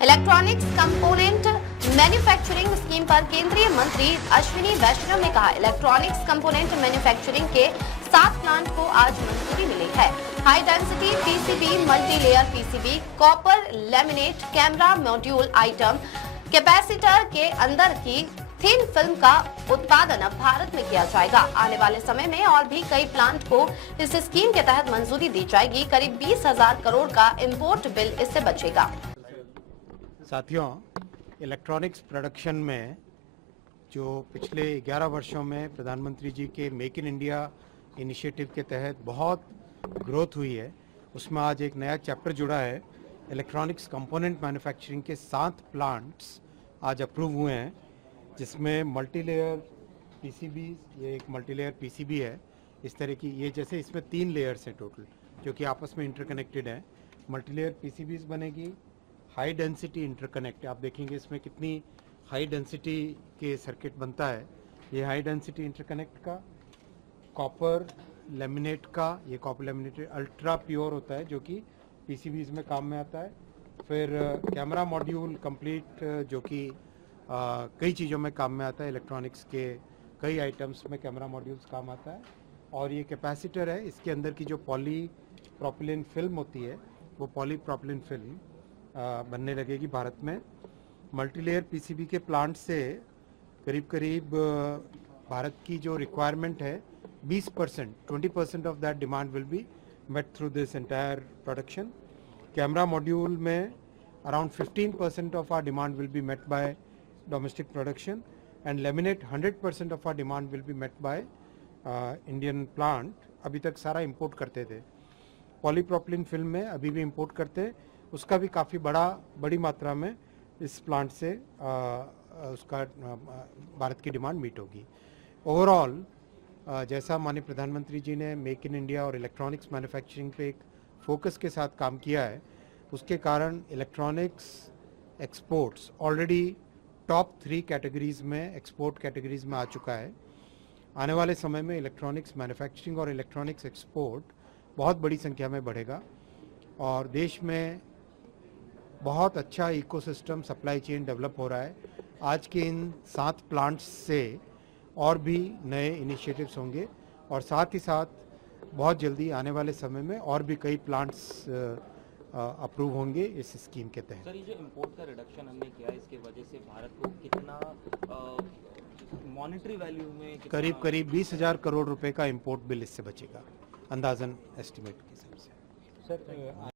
Electronics component manufacturing scheme पर केंद्रीय मंत्री अश्विनी वैष्णव ने कहा, इलेक्ट्रॉनिक्स कंपोनेंट मैन्युफैक्चरिंग के 7 प्लांट को आज मंजूरी मिली है। High density PCB, multilayer PCB, copper laminate, camera module item, capacitor के अंदर की थिन फिल्म का उत्पादन अब भारत में किया जाएगा। आने वाले समय में और भी कई प्लांट को इस स्कीम के तहत मंजूरी दी जाएगी। करीब 20,000 करोड़ का इंपोर्ट बिल इससे बचेगा। साथियों, इलेक्ट्रॉनिक्स प्रोडक्शन में जो पिछले 11 वर्षों में प्रधानमंत्री जी के मेक इन इंडिया इनिशिएटिव के तहत बहुत ग्रोथ हुई है, उसमें आज एक नया चैप्टर जुड़ा है। इलेक्ट्रॉनिक्स कंपोनेंट मैन्युफैक्चरिंग के 7 प्लांट्स आज अप्रूव हुए हैं, जिसमें मल्टीलेयर पीसीबी, ये एक मल्टीलेयर पीसीबी है इस तरह की, ये जैसे इसमें 3 लेयर्स हैं टोटल जो कि आपस में इंटरकनेक्टेड हैं। मल्टीलेयर पीसीबीज बनेगी, हाई डेंसिटी इंटरकनेक्ट, आप देखेंगे इसमें कितनी हाई डेंसिटी के सर्किट बनता है। ये हाई डेंसिटी इंटरकनेक्ट का, कॉपर लेमिनेट का, ये कॉपर लेमिनेट अल्ट्रा प्योर होता है जो कि पीसीबीज में काम में आता है। फिर कैमरा मॉड्यूल कंप्लीट जो कि कई चीज़ों में काम में आता है, इलेक्ट्रॉनिक्स के कई आइटम्स में कैमरा मॉड्यूल्स काम आता है। और ये कैपेसिटर है, इसके अंदर की जो पॉली प्रोपिलीन फिल्म होती है वो पॉली प्रोपिलीन फिल्म बनने लगेगी भारत में। मल्टीलेयर पीसीबी के प्लांट से करीब करीब भारत की जो रिक्वायरमेंट है 20%, 20% of that demand will be met through this entire production. Camera module में around 15% of our demand will be met by domestic production, and laminate 100% of our demand will be met by Indian plant। अभी तक सारा import करते थे। Polypropylene film में अभी भी import करते हैं, उसका भी काफ़ी बड़ी मात्रा में इस प्लांट से उसका भारत की डिमांड मीट होगी। ओवरऑल जैसा माननीय प्रधानमंत्री जी ने मेक इन इंडिया और इलेक्ट्रॉनिक्स मैन्युफैक्चरिंग पे एक फोकस के साथ काम किया है, उसके कारण electronics exports already top 3 categories में, एक्सपोर्ट कैटेगरीज में आ चुका है। आने वाले समय में इलेक्ट्रॉनिक्स मैन्युफैक्चरिंग और इलेक्ट्रॉनिक्स एक्सपोर्ट बहुत बड़ी संख्या में बढ़ेगा और देश में बहुत अच्छा इकोसिस्टम सप्लाई चेन डेवलप हो रहा है। आज के इन 7 प्लांट्स से और भी नए इनिशिएटिव्स होंगे और साथ ही साथ बहुत जल्दी आने वाले समय में और भी कई प्लांट्स अप्रूव होंगे इस स्कीम के तहत। सर, ये जो इंपोर्ट का रिडक्शन हमने किया है, इसके वजह से भारत को कितना मॉनेटरी वैल्यू में करीब 20,000 करोड़ रुपए का इंपोर्ट बिल इससे बचेगा, अंदाजन एस्टिमेट के हिसाब से। सर